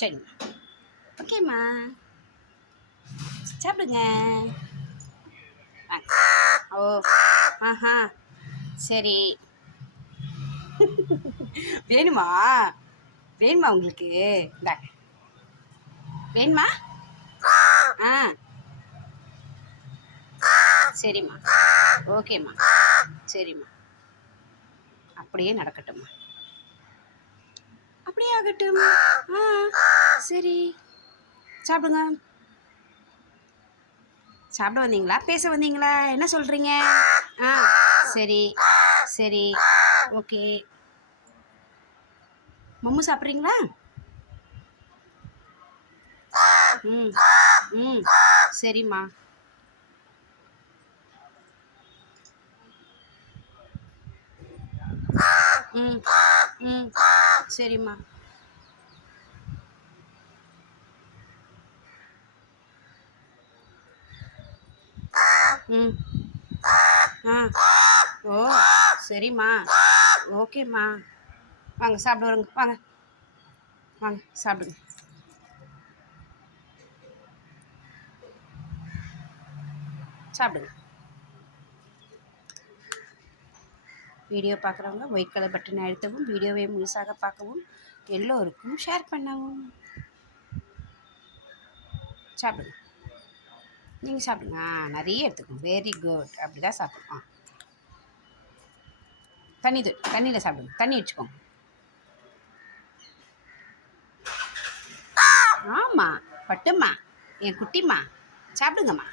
சரிம்மா ஓகேம்மா சாப்பிடுங்க ஓ ஆஹா சரி வேணுமா? வேணுமா உங்களுக்கு? இந்தாங்க வேணுமா? ஆ. சரிம்மா. ஓகேம்மா. சரிம்மா. அப்படியே நடக்கட்டும்மா. ஆகட்டும் ஆ சரி. சாப்பிடுங்க. சாப்பிட வந்தீங்களா? பேச வந்தீங்களா? என்ன சொல்கிறீங்க ஆ சரி சரி. ஓகே. மம்மு சாப்பிட்றீங்களா? ம் ம் சரிம்மா. ம் ம் சரிம்மா. ம். ஆ. ஓ சரிம்மா. ஓகேம்மா. வாங்க சாப்பிட வருங்க வாங்க. வாங்க சாப்பிடுங்க. சாப்பிடுங்க. வீடியோ பார்க்குறவங்க ஒயிட் கலர் பட்டனை அழுத்தவும் வீடியோவை முழுசாக பார்க்கவும் எல்லோருக்கும் ஷேர் பண்ணவும். சாப்பிடுங்க. நீங்கள் சாப்பிடுங்க. நிறைய எடுத்துக்கோங்க வெரி குட் அப்படி தான் சாப்பிடுவோம் தண்ணி தொ தண்ணியில் சாப்பிடுங்க. தண்ணி வச்சுக்கோங்க. ஆமாம் பட்டும்மா என் குட்டிம்மா சாப்பிடுங்கம்மா.